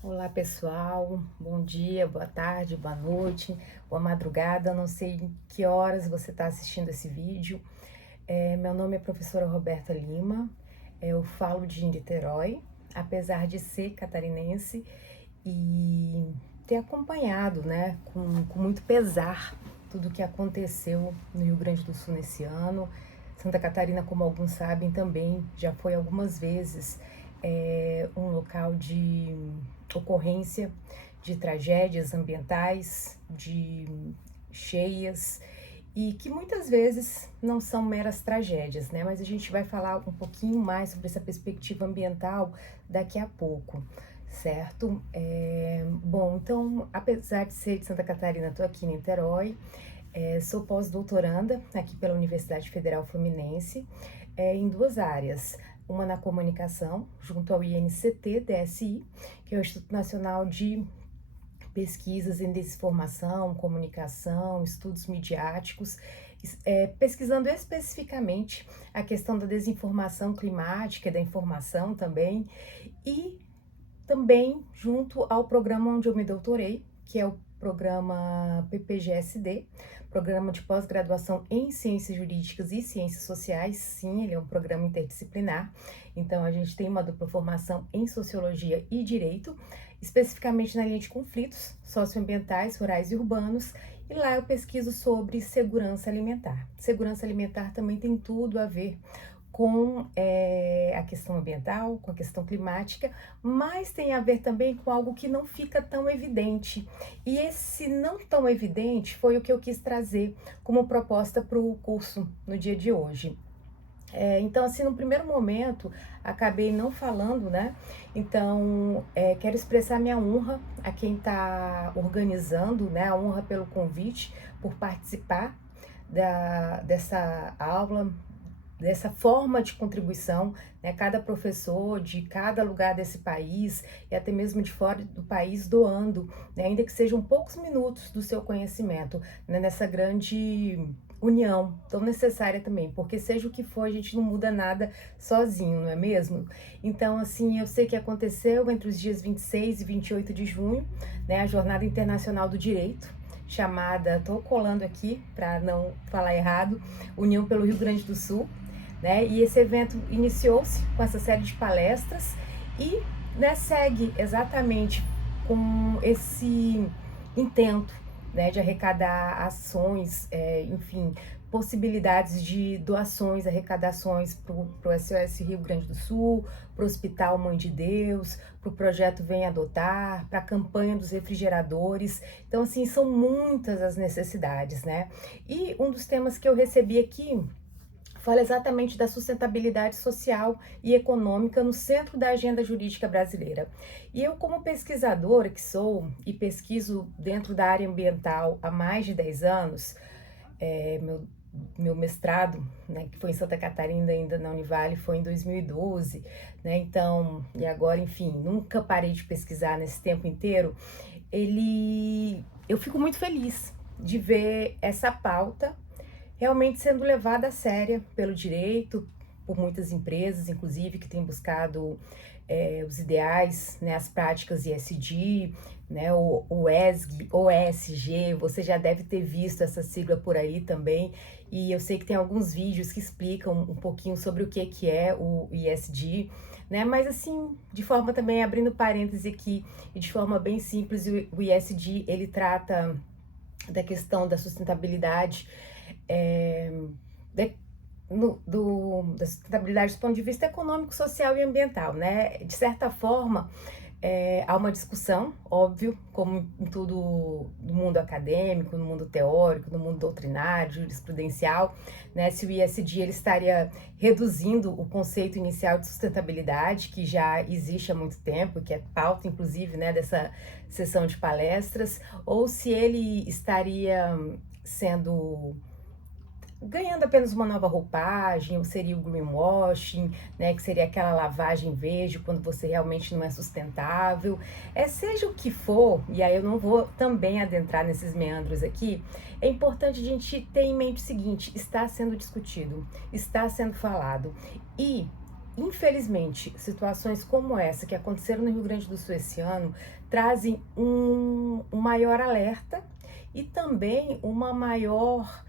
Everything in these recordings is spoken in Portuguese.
Olá pessoal, bom dia, boa tarde, boa noite, boa madrugada, não sei em que horas você está assistindo esse vídeo. Meu nome é professora Roberta Lima, eu falo de Niterói, apesar de ser catarinense e ter acompanhado, né, com muito pesar tudo o que aconteceu no Rio Grande do Sul nesse ano. Santa Catarina, como alguns sabem, também já foi algumas vezes um local de ocorrência de tragédias ambientais, de cheias, e que muitas vezes não são meras tragédias, né? Mas a gente vai falar um pouquinho mais sobre essa perspectiva ambiental daqui a pouco, certo? Bom, então, apesar de ser de Santa Catarina, estou aqui em Niterói, sou pós-doutoranda aqui pela Universidade Federal Fluminense, em duas áreas. Uma na comunicação, junto ao INCT-DSI, que é o Instituto Nacional de Pesquisas em Desinformação, Comunicação, Estudos Midiáticos, pesquisando especificamente a questão da desinformação climática, da informação também, e também junto ao programa onde eu me doutorei, que é o programa PPGSD, Programa de Pós-Graduação em Ciências Jurídicas e Ciências Sociais. Sim, ele é um programa interdisciplinar, então a gente tem uma dupla formação em Sociologia e Direito, especificamente na linha de conflitos socioambientais, rurais e urbanos, e lá eu pesquiso sobre segurança alimentar. Segurança alimentar também tem tudo a ver com a questão ambiental, com a questão climática, mas tem a ver também com algo que não fica tão evidente. E esse não tão evidente foi o que eu quis trazer como proposta para o curso no dia de hoje. Então, assim, no primeiro momento, acabei não falando, né? Então, quero expressar minha honra a quem está organizando, né? A honra pelo convite, por participar dessa aula, dessa forma de contribuição, né? Cada professor de cada lugar desse país e até mesmo de fora do país doando, né? Ainda que sejam poucos minutos do seu conhecimento, né? Nessa grande união tão necessária também, porque seja o que for, a gente não muda nada sozinho, não é mesmo? Então, assim, eu sei que aconteceu entre os dias 26 e 28 de junho, né? A Jornada Internacional do Direito, chamada, tô colando aqui para não falar errado, União pelo Rio Grande do Sul, né? E esse evento iniciou-se com essa série de palestras e, né, segue exatamente com esse intento, né, de arrecadar ações, enfim, possibilidades de doações, arrecadações para o SOS Rio Grande do Sul, para o Hospital Mãe de Deus, para o projeto Vem Adotar, para a campanha dos refrigeradores. Então, assim, são muitas as necessidades, né? E um dos temas que eu recebi aqui fala exatamente da sustentabilidade social e econômica no centro da agenda jurídica brasileira. E eu, como pesquisadora que sou e pesquiso dentro da área ambiental há mais de 10 anos, meu mestrado, né, que foi em Santa Catarina, ainda na Univale, foi em 2012, né, então, e agora, enfim, nunca parei de pesquisar nesse tempo inteiro, eu fico muito feliz de ver essa pauta realmente sendo levada a séria pelo direito, por muitas empresas, inclusive, que têm buscado os ideais, né, as práticas ESG, né, o ESG, o ESG, você já deve ter visto essa sigla por aí também, e eu sei que tem alguns vídeos que explicam um pouquinho sobre o que é o ESG, né, mas assim, de forma também, abrindo parêntese aqui, e de forma bem simples, o ESG, ele trata da questão da sustentabilidade, é, de, da sustentabilidade do ponto de vista econômico, social e ambiental, né? De certa forma, há uma discussão, óbvio, como em tudo no mundo acadêmico, no mundo teórico, no mundo doutrinário, jurisprudencial, né? Se o ISD ele estaria reduzindo o conceito inicial de sustentabilidade, que já existe há muito tempo, que é pauta, inclusive, né, dessa sessão de palestras, ou se ele estaria sendo ganhando apenas uma nova roupagem, ou seria o greenwashing, né, que seria aquela lavagem verde quando você realmente não é sustentável. Seja o que for, e aí eu não vou também adentrar nesses meandros aqui, é importante a gente ter em mente o seguinte: está sendo discutido, está sendo falado, e infelizmente, situações como essa que aconteceram no Rio Grande do Sul esse ano trazem um maior alerta e também uma maior,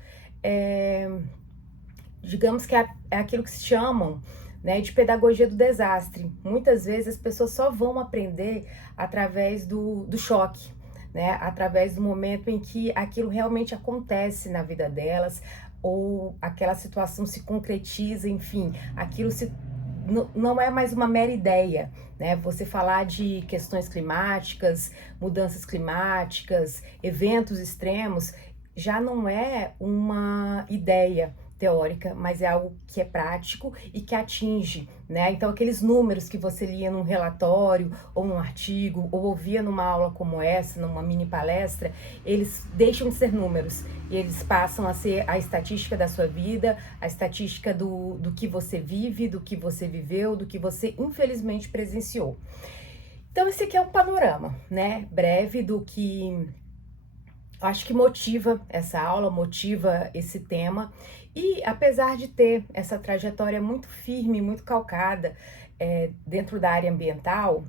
digamos que é aquilo que se chamam, né, de pedagogia do desastre. Muitas vezes as pessoas só vão aprender através do choque, né, através do momento em que aquilo realmente acontece na vida delas, ou aquela situação se concretiza, enfim, aquilo se não é mais uma mera ideia, né? Você falar de questões climáticas, mudanças climáticas, eventos extremos, já não é uma ideia teórica, mas é algo que é prático e que atinge, né? Então, aqueles números que você lia num relatório ou num artigo ou ouvia numa aula como essa, numa mini palestra, eles deixam de ser números e eles passam a ser a estatística da sua vida, a estatística do que você vive, do que você viveu, do que você infelizmente presenciou. Então, esse aqui é um panorama, né, breve do que acho que motiva essa aula, motiva esse tema. E apesar de ter essa trajetória muito firme, muito calcada dentro da área ambiental,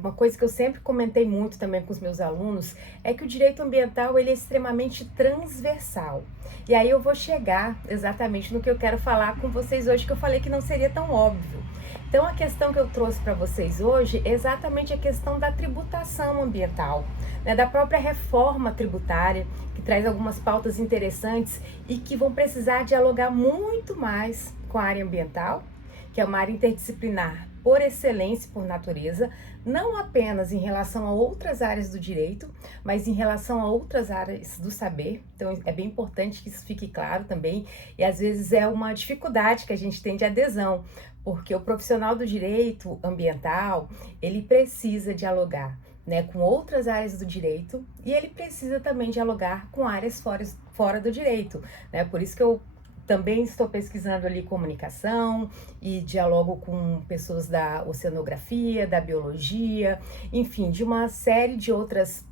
uma coisa que eu sempre comentei muito também com os meus alunos é que o direito ambiental ele é extremamente transversal. E aí eu vou chegar exatamente no que eu quero falar com vocês hoje, que eu falei que não seria tão óbvio. Então, a questão que eu trouxe para vocês hoje é exatamente a questão da tributação ambiental, né, da própria reforma tributária, que traz algumas pautas interessantes e que vão precisar dialogar muito mais com a área ambiental, que é uma área interdisciplinar por excelência, por natureza, não apenas em relação a outras áreas do direito, mas em relação a outras áreas do saber. Então, é bem importante que isso fique claro também, e às vezes é uma dificuldade que a gente tem de adesão, porque o profissional do direito ambiental, ele precisa dialogar, né, com outras áreas do direito e ele precisa também dialogar com áreas fora do direito, né? Por isso que eu também estou pesquisando ali comunicação e dialogo com pessoas da oceanografia, da biologia, enfim, de uma série de outras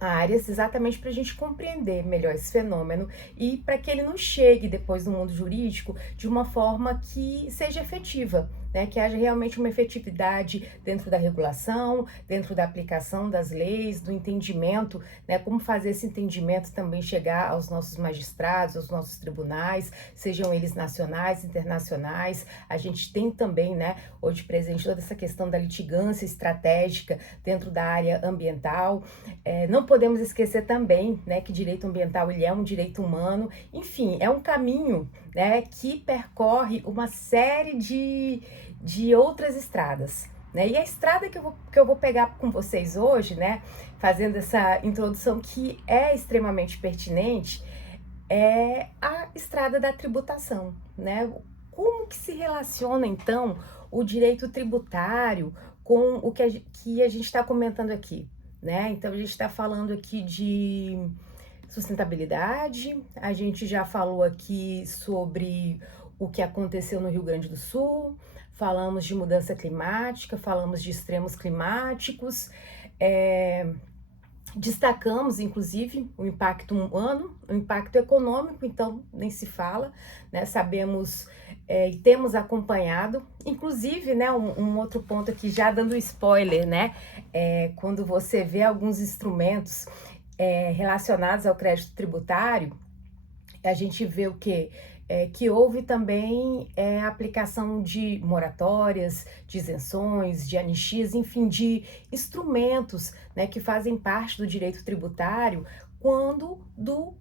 áreas, exatamente para a gente compreender melhor esse fenômeno e para que ele não chegue depois no mundo jurídico de uma forma que seja efetiva, né? Que haja realmente uma efetividade dentro da regulação, dentro da aplicação das leis, do entendimento, né? Como fazer esse entendimento também chegar aos nossos magistrados, aos nossos tribunais, sejam eles nacionais, internacionais. A gente tem também, né, hoje presente toda essa questão da litigância estratégica dentro da área ambiental. Não podemos esquecer também, né, que direito ambiental ele é um direito humano. Enfim, é um caminho, né, que percorre uma série de outras estradas, né? E a estrada que eu vou pegar com vocês hoje, né, fazendo essa introdução que é extremamente pertinente, é a estrada da tributação, né? Como que se relaciona, então, o direito tributário com o que a gente está comentando aqui, né? Então, a gente está falando aqui de sustentabilidade, a gente já falou aqui sobre o que aconteceu no Rio Grande do Sul, falamos de mudança climática, falamos de extremos climáticos, destacamos, inclusive, o impacto humano, o impacto econômico, então, nem se fala, né? Sabemos e temos acompanhado, inclusive, né, um outro ponto aqui, já dando spoiler, né? Quando você vê alguns instrumentos relacionados ao crédito tributário, a gente vê o quê? Que houve também a aplicação de moratórias, de isenções, de anistias, enfim, de instrumentos, né, que fazem parte do direito tributário quando do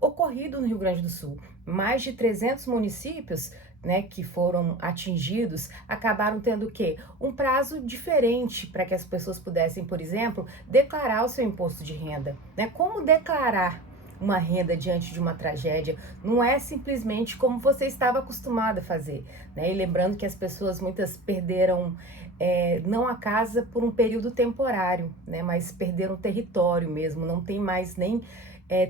ocorrido no Rio Grande do Sul. Mais de 300 municípios, né, que foram atingidos, acabaram tendo o quê? Um prazo diferente para que as pessoas pudessem, por exemplo, declarar o seu imposto de renda, né? Como declarar uma renda diante de uma tragédia não é simplesmente como você estava acostumado a fazer, né? E lembrando que as pessoas muitas perderam não a casa por um período temporário, né? Mas perderam território mesmo, não tem mais nem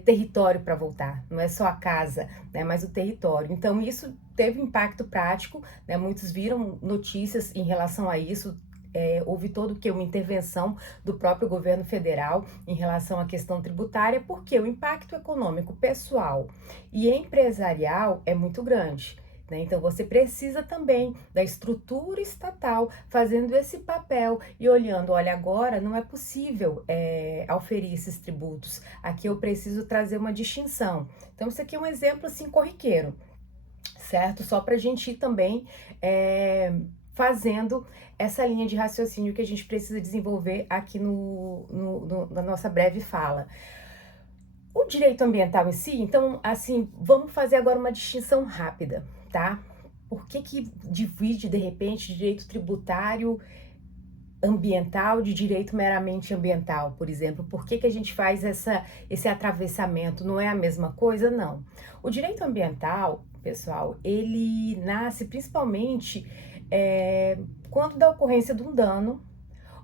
território para voltar, não é só a casa, né? Mas o território. Então isso teve impacto prático, né? Muitos viram notícias em relação a isso. Houve todo o que uma intervenção do próprio governo federal em relação à questão tributária, porque o impacto econômico pessoal e empresarial é muito grande, né? Então, você precisa também da estrutura estatal fazendo esse papel e olhando, olha, agora não é possível auferir esses tributos. Aqui eu preciso trazer uma distinção. Então, isso aqui é um exemplo, assim, corriqueiro, certo? Só para a gente ir também fazendo essa linha de raciocínio que a gente precisa desenvolver aqui na nossa breve fala. O direito ambiental em si, então, assim, vamos fazer agora uma distinção rápida, tá? Por que divide, de repente, direito tributário ambiental de direito meramente ambiental, por exemplo? Por que a gente faz esse atravessamento? Não é a mesma coisa? Não. O direito ambiental, pessoal, ele nasce principalmente quando da ocorrência de um dano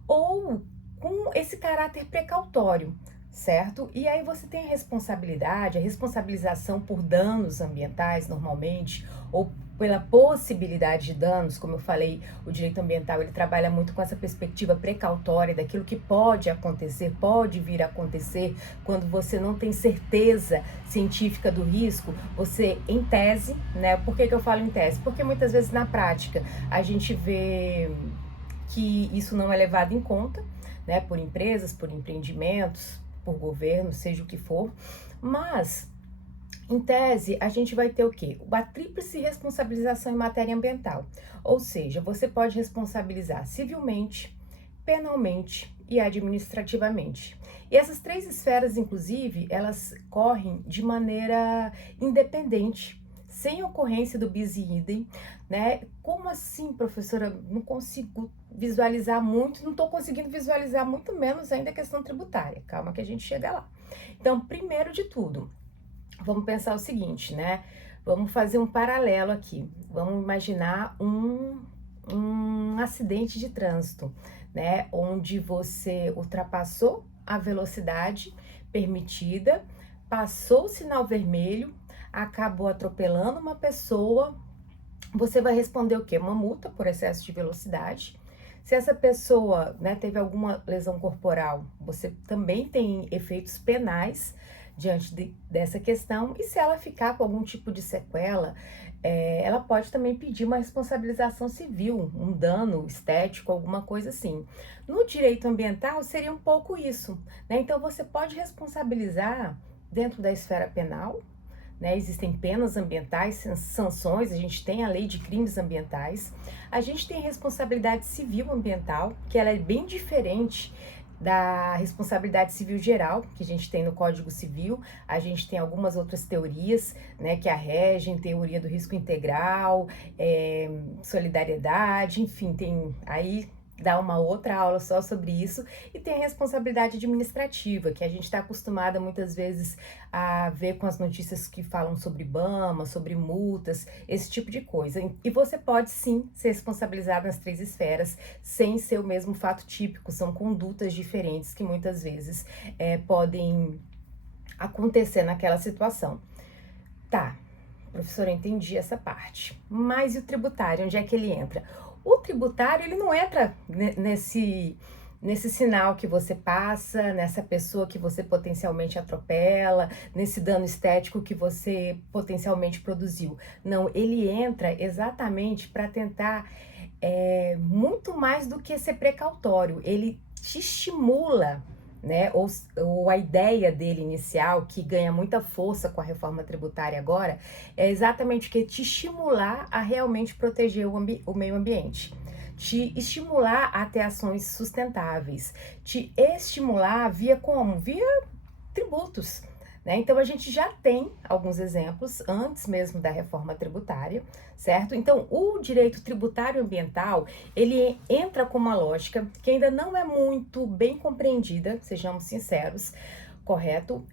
ou com esse caráter precautório, certo? E aí você tem a responsabilização por danos ambientais, normalmente, ou pela possibilidade de danos, como eu falei, o direito ambiental, ele trabalha muito com essa perspectiva precautória daquilo que pode acontecer, pode vir a acontecer, quando você não tem certeza científica do risco, você, em tese, né? Por que eu falo em tese? Porque muitas vezes na prática a gente vê que isso não é levado em conta, né, por empresas, por empreendimentos, por governo, seja o que for, mas, em tese, a gente vai ter o quê? A tríplice responsabilização em matéria ambiental, ou seja, você pode responsabilizar civilmente, penalmente e administrativamente. E essas três esferas, inclusive, elas correm de maneira independente, sem ocorrência do bis in idem, né? Como assim, professora? Não consigo visualizar muito, não estou conseguindo visualizar muito menos ainda a questão tributária. Calma que a gente chega lá. Então, primeiro de tudo, vamos pensar o seguinte, né? Vamos fazer um paralelo aqui. Vamos imaginar um acidente de trânsito, né? Onde você ultrapassou a velocidade permitida, passou o sinal vermelho, acabou atropelando uma pessoa, você vai responder o quê? Uma multa por excesso de velocidade. Se essa pessoa, né, teve alguma lesão corporal, você também tem efeitos penais diante dessa questão. E se ela ficar com algum tipo de sequela, ela pode também pedir uma responsabilização civil, um dano estético, alguma coisa assim. No direito ambiental seria um pouco isso, né? Então você pode responsabilizar dentro da esfera penal, né? Existem penas ambientais, sanções, a gente tem a lei de crimes ambientais, a gente tem responsabilidade civil ambiental, que ela é bem diferente da responsabilidade civil geral, que a gente tem no Código Civil. A gente tem algumas outras teorias, né, que a regem, teoria do risco integral, solidariedade, enfim, tem aí dá uma outra aula só sobre isso. E tem a responsabilidade administrativa, que a gente está acostumada muitas vezes a ver com as notícias que falam sobre IBAMA, sobre multas, esse tipo de coisa. E você pode sim ser responsabilizado nas três esferas, sem ser o mesmo fato típico, são condutas diferentes que muitas vezes podem acontecer naquela situação. Tá, professora, eu entendi essa parte. Mas e o tributário, onde é que ele entra? O tributário, ele não entra nesse sinal que você passa, nessa pessoa que você potencialmente atropela, nesse dano estético que você potencialmente produziu. Não, ele entra exatamente para tentar muito mais do que ser precautório. Ele te estimula, né? Ou a ideia dele inicial, que ganha muita força com a reforma tributária agora, é exatamente o que? Te estimular a realmente proteger o meio ambiente, te estimular a ter ações sustentáveis, te estimular via como? Via tributos. Então, a gente já tem alguns exemplos antes mesmo da reforma tributária, certo? Então, o direito tributário ambiental, ele entra com uma lógica que ainda não é muito bem compreendida, sejamos sinceros, correto?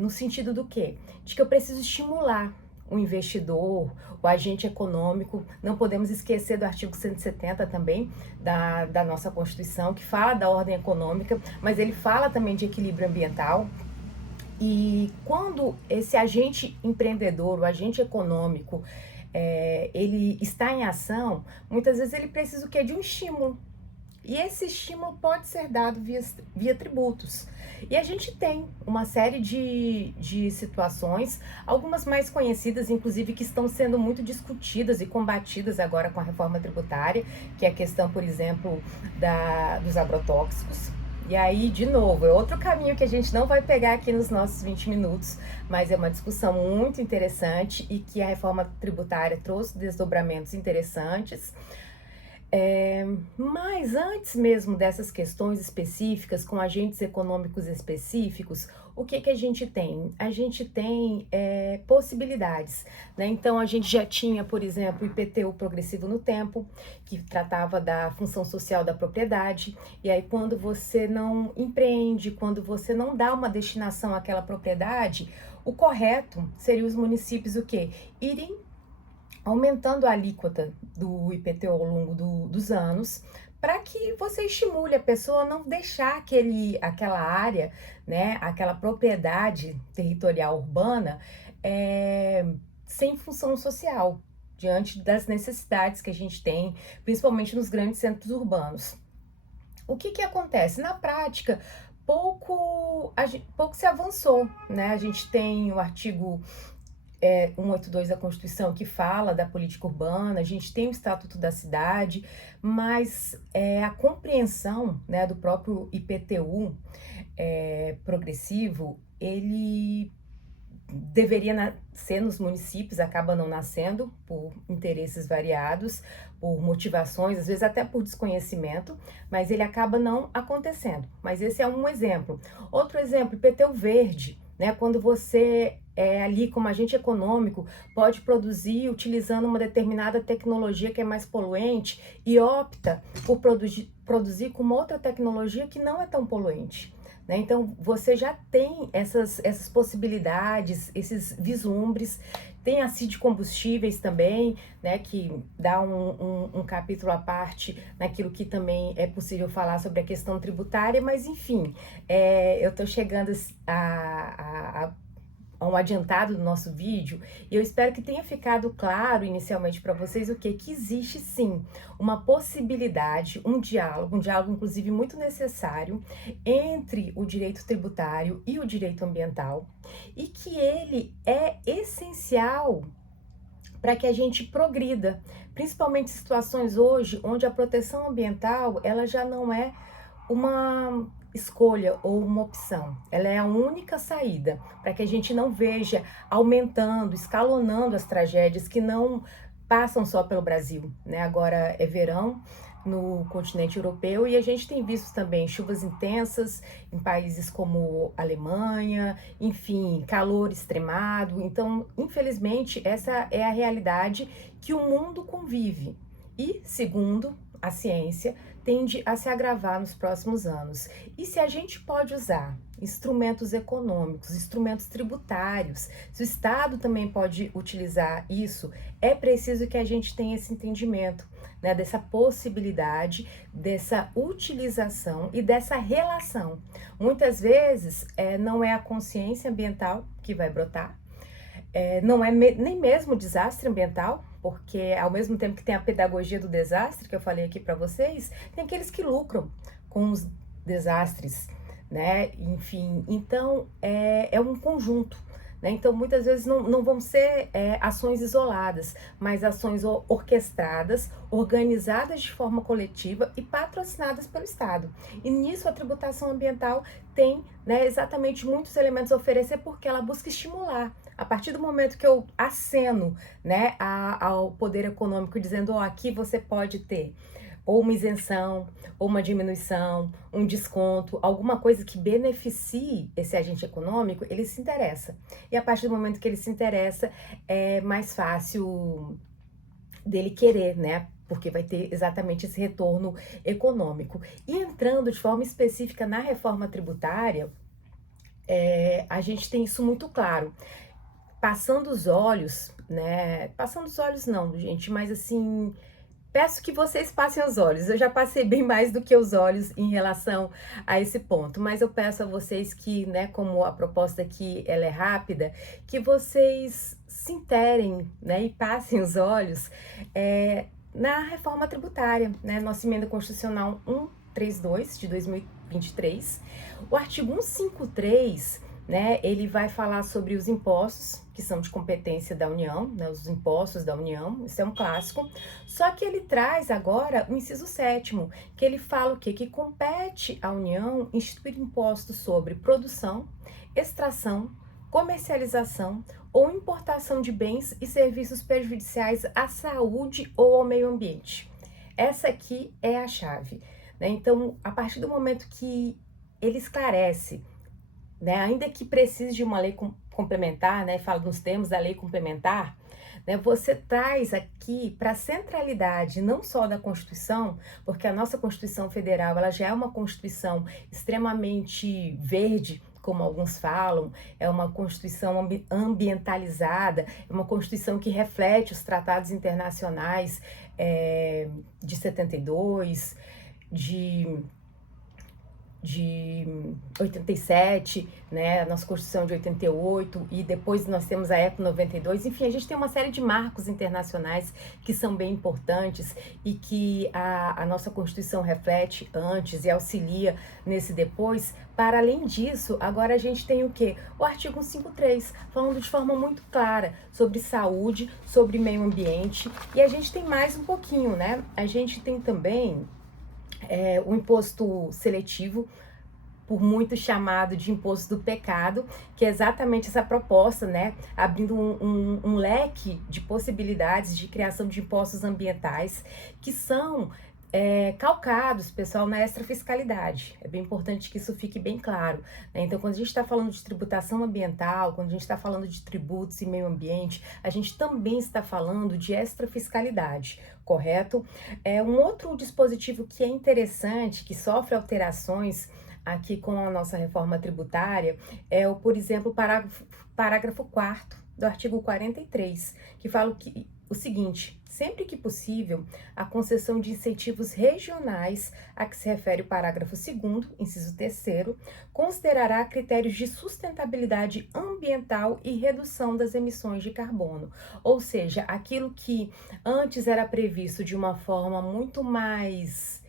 No sentido do quê? De que eu preciso estimular o investidor, o agente econômico. Não podemos esquecer do artigo 170 também da nossa Constituição, que fala da ordem econômica, mas ele fala também de equilíbrio ambiental. E quando esse agente empreendedor, o agente econômico, ele está em ação, muitas vezes ele precisa o quê? De um estímulo. E esse estímulo pode ser dado via tributos. E a gente tem uma série de situações, algumas mais conhecidas, inclusive, que estão sendo muito discutidas e combatidas agora com a reforma tributária, que é a questão, por exemplo, dos agrotóxicos. E aí, de novo, é outro caminho que a gente não vai pegar aqui nos nossos 20 minutos, mas é uma discussão muito interessante e que a reforma tributária trouxe desdobramentos interessantes. Mas antes mesmo dessas questões específicas, com agentes econômicos específicos, o que a gente tem? A gente tem possibilidades, né? Então, a gente já tinha, por exemplo, o IPTU progressivo no tempo, que tratava da função social da propriedade, e aí quando você não empreende, quando você não dá uma destinação àquela propriedade, o correto seria os municípios o quê? Irem aumentando a alíquota do IPTU ao longo dos anos, para que você estimule a pessoa a não deixar aquela área, né, aquela propriedade territorial urbana sem função social, diante das necessidades que a gente tem, principalmente nos grandes centros urbanos. O que acontece? Na prática, pouco se avançou, né? A gente tem o artigo 182 da Constituição, que fala da política urbana, a gente tem o Estatuto da Cidade, mas a compreensão, né, do próprio IPTU progressivo, ele deveria nascer nos municípios, acaba não nascendo por interesses variados, por motivações, às vezes até por desconhecimento, mas ele acaba não acontecendo. Mas esse é um exemplo. Outro exemplo, IPTU verde, né? Quando você ali como agente econômico pode produzir utilizando uma determinada tecnologia que é mais poluente e opta por produzir com uma outra tecnologia que não é tão poluente. Né? Então, você já tem essas possibilidades, esses vislumbres. Tem a CID Combustíveis também, né, que dá um capítulo à parte naquilo que também é possível falar sobre a questão tributária, mas enfim, eu estou chegando a um adiantado do nosso vídeo, e eu espero que tenha ficado claro inicialmente para vocês que existe sim uma possibilidade, um diálogo inclusive muito necessário entre o direito tributário e o direito ambiental, e que ele é essencial para que a gente progrida, principalmente em situações hoje onde a proteção ambiental ela já não é uma escolha ou uma opção. Ela é a única saída para que a gente não veja aumentando, escalonando as tragédias que não passam só pelo Brasil, né? Agora é verão no continente europeu e a gente tem visto também chuvas intensas em países como Alemanha, enfim, calor extremado. Então, infelizmente, essa é a realidade que o mundo convive. E, segundo a ciência, tende a se agravar nos próximos anos. E se a gente pode usar instrumentos econômicos, instrumentos tributários, se o Estado também pode utilizar isso, é preciso que a gente tenha esse entendimento, né, dessa possibilidade, dessa utilização e dessa relação. Muitas vezes não é a consciência ambiental que vai brotar, não é nem mesmo o desastre ambiental, porque ao mesmo tempo que tem a pedagogia do desastre, que eu falei aqui para vocês, tem aqueles que lucram com os desastres, né? Enfim, então é um conjunto. Né? Então, muitas vezes não vão ser ações isoladas, mas ações orquestradas, organizadas de forma coletiva e patrocinadas pelo Estado. E nisso a tributação ambiental tem, né, exatamente muitos elementos a oferecer, porque ela busca estimular. A partir do momento que eu aceno, né, ao poder econômico dizendo, aqui você pode ter ou uma isenção, ou uma diminuição, um desconto, alguma coisa que beneficie esse agente econômico, ele se interessa. E a partir do momento que ele se interessa, é mais fácil dele querer, né? Porque vai ter exatamente esse retorno econômico. E entrando de forma específica na reforma tributária, a gente tem isso muito claro. Passando os olhos, né? Passando os olhos não, gente, mas assim, peço que vocês passem os olhos. Eu já passei bem mais do que os olhos em relação a esse ponto, mas eu peço a vocês que, né, como a proposta aqui ela é rápida, que vocês se interem, né, e passem os olhos na reforma tributária, né? Nossa emenda constitucional 132 de 2023. O artigo 153, né, ele vai falar sobre os impostos que são de competência da União, né, os impostos da União, isso é um clássico. Só que ele traz agora o inciso 7º, que ele fala o quê? Que compete à União instituir impostos sobre produção, extração, comercialização ou importação de bens e serviços prejudiciais à saúde ou ao meio ambiente. Essa aqui é a chave, né? Então, a partir do momento que ele esclarece, né, ainda que precise de uma lei complementar, né, fala nos termos da lei complementar, né, você traz aqui para a centralidade não só da Constituição, porque a nossa Constituição Federal ela já é uma Constituição extremamente verde, como alguns falam, é uma Constituição ambientalizada, é uma Constituição que reflete os tratados internacionais de 72, de 87, né, a nossa Constituição de 88, e depois nós temos a ECO 92, enfim, a gente tem uma série de marcos internacionais que são bem importantes e que a nossa Constituição reflete antes e auxilia nesse depois. Para além disso, agora a gente tem o quê? O artigo 153, falando de forma muito clara sobre saúde, sobre meio ambiente, e a gente tem mais um pouquinho, né? A gente tem também o imposto seletivo, por muito chamado de imposto do pecado, que é exatamente essa proposta, né, abrindo um leque de possibilidades de criação de impostos ambientais que são calcados, pessoal, na extrafiscalidade. É bem importante que isso fique bem claro, né? Então, quando a gente está falando de tributação ambiental, quando a gente está falando de tributos e meio ambiente, a gente também está falando de extrafiscalidade, correto? Um outro dispositivo que é interessante, que sofre alterações aqui com a nossa reforma tributária, por exemplo, parágrafo 4º do artigo 43, que fala o seguinte: sempre que possível, a concessão de incentivos regionais a que se refere o parágrafo 2º, inciso 3º, considerará critérios de sustentabilidade ambiental e redução das emissões de carbono. Ou seja, aquilo que antes era previsto de uma forma muito mais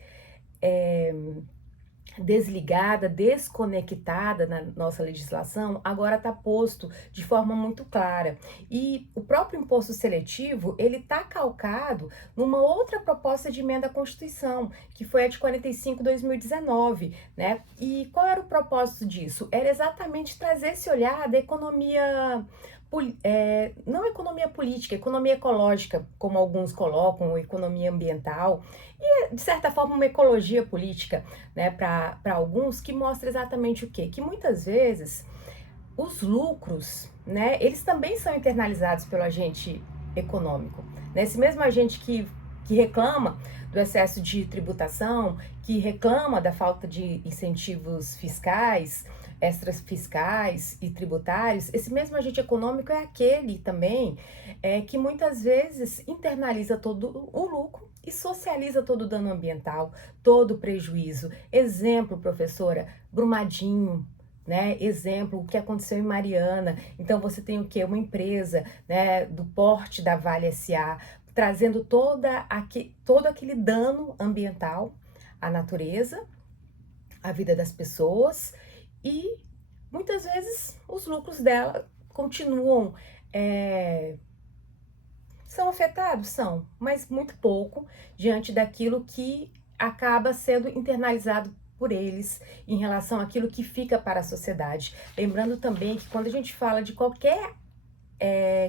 desligada, desconectada na nossa legislação, agora está posto de forma muito clara. E o próprio imposto seletivo, ele está calcado numa outra proposta de emenda à Constituição, que foi a de 45/2019, né? E qual era o propósito disso? Era exatamente trazer esse olhar da economia, não economia política, economia ecológica, como alguns colocam, ou economia ambiental, e de certa forma uma ecologia política, né, para alguns, que mostra exatamente o quê? Que muitas vezes os lucros, né, eles também são internalizados pelo agente econômico, né? Esse mesmo agente que reclama do excesso de tributação, que reclama da falta de incentivos fiscais, extras fiscais e tributários, esse mesmo agente econômico é aquele também que muitas vezes internaliza todo o lucro e socializa todo o dano ambiental, todo o prejuízo. Exemplo, professora, Brumadinho, né? Exemplo, o que aconteceu em Mariana. Então, você tem o quê? Uma empresa, né, do porte da Vale S.A., trazendo todo aquele dano ambiental à natureza, à vida das pessoas, e muitas vezes os lucros dela continuam, são afetados, são, mas muito pouco diante daquilo que acaba sendo internalizado por eles em relação àquilo que fica para a sociedade. Lembrando também que quando a gente fala de qualquer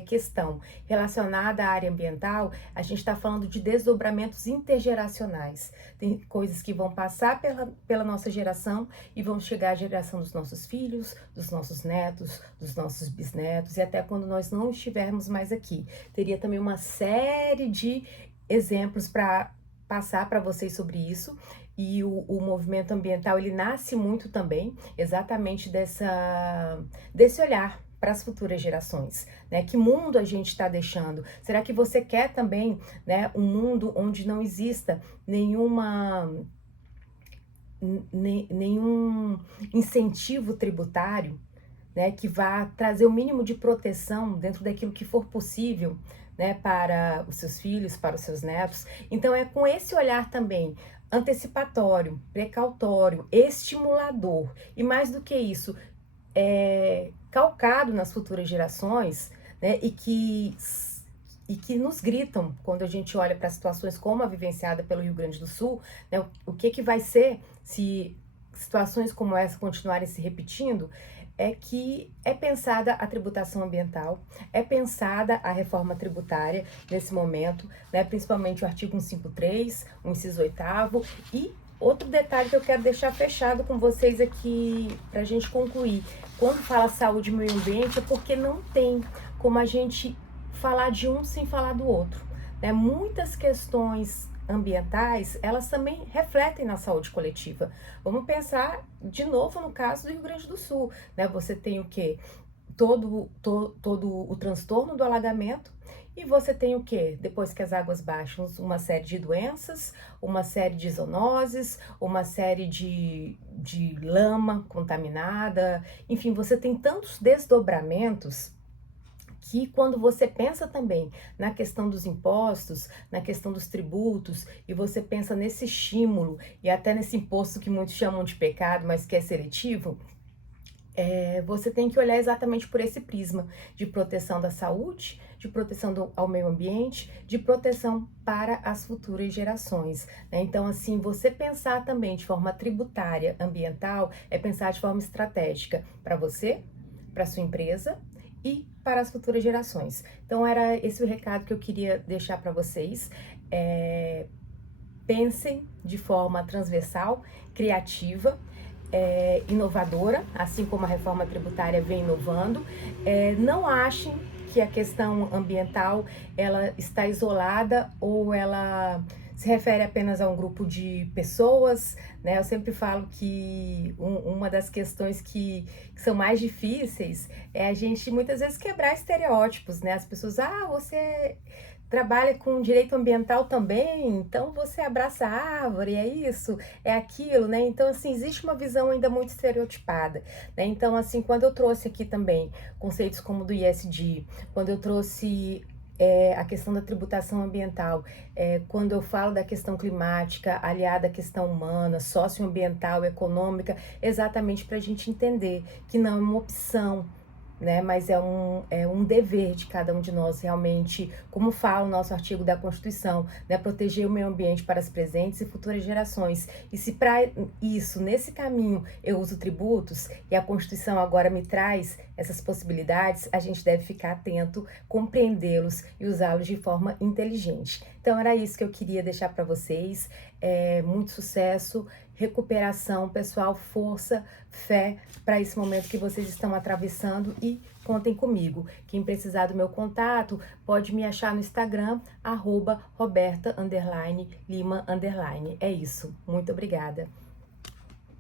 questão relacionada à área ambiental, a gente está falando de desdobramentos intergeracionais. Tem coisas que vão passar pela nossa geração e vão chegar à geração dos nossos filhos, dos nossos netos, dos nossos bisnetos, e até quando nós não estivermos mais aqui. Teria também uma série de exemplos para passar para vocês sobre isso. E o movimento ambiental, ele nasce muito também exatamente desse olhar para as futuras gerações, né? Que mundo a gente está deixando? Será que você quer também, né, um mundo onde não exista nenhum incentivo tributário, né, que vá trazer o mínimo de proteção dentro daquilo que for possível, né, para os seus filhos, para os seus netos. Então é com esse olhar também antecipatório, precautório, estimulador e mais do que isso, calcado nas futuras gerações, né, e que nos gritam quando a gente olha para situações como a vivenciada pelo Rio Grande do Sul, né, o que que vai ser se situações como essa continuarem se repetindo, é que é pensada a tributação ambiental, é pensada a reforma tributária nesse momento, né, principalmente o artigo 153, o inciso 8º, e outro detalhe que eu quero deixar fechado com vocês aqui para a gente concluir. Quando fala saúde e meio ambiente é porque não tem como a gente falar de um sem falar do outro, né? Muitas questões ambientais, elas também refletem na saúde coletiva. Vamos pensar de novo no caso do Rio Grande do Sul, né? Você tem o quê? Todo o transtorno do alagamento e você tem o quê? Depois que as águas baixam, uma série de doenças, uma série de zoonoses, uma série de lama contaminada, enfim, você tem tantos desdobramentos que quando você pensa também na questão dos impostos, na questão dos tributos, e você pensa nesse estímulo e até nesse imposto que muitos chamam de pecado, mas que é seletivo, você tem que olhar exatamente por esse prisma de proteção da saúde, de proteção ao meio ambiente, de proteção para as futuras gerações, né? Então, assim, você pensar também de forma tributária, ambiental, é pensar de forma estratégica para você, para sua empresa e para as futuras gerações. Então, era esse o recado que eu queria deixar para vocês. Pensem de forma transversal, criativa, inovadora, assim como a reforma tributária vem inovando. Não achem que a questão ambiental ela está isolada ou ela se refere apenas a um grupo de pessoas, né? Eu sempre falo que uma das questões que são mais difíceis é a gente muitas vezes quebrar estereótipos, né? As pessoas, você trabalha com direito ambiental também, então você abraça a árvore, é isso, é aquilo, né? Então, assim, existe uma visão ainda muito estereotipada, né? Então, assim, quando eu trouxe aqui também conceitos como do ISD, quando eu trouxe a questão da tributação ambiental, quando eu falo da questão climática, aliada à questão humana, socioambiental, econômica, exatamente para a gente entender que não é uma opção, né? Mas é um dever de cada um de nós realmente, como fala o nosso artigo da Constituição, né? Proteger o meio ambiente para as presentes e futuras gerações. E se para isso, nesse caminho, eu uso tributos e a Constituição agora me traz essas possibilidades, a gente deve ficar atento, compreendê-los e usá-los de forma inteligente. Então era isso que eu queria deixar para vocês. Muito sucesso, recuperação, pessoal, força, fé para esse momento que vocês estão atravessando e contem comigo. Quem precisar do meu contato pode me achar no Instagram, @Roberta_Lima_. É isso. Muito obrigada.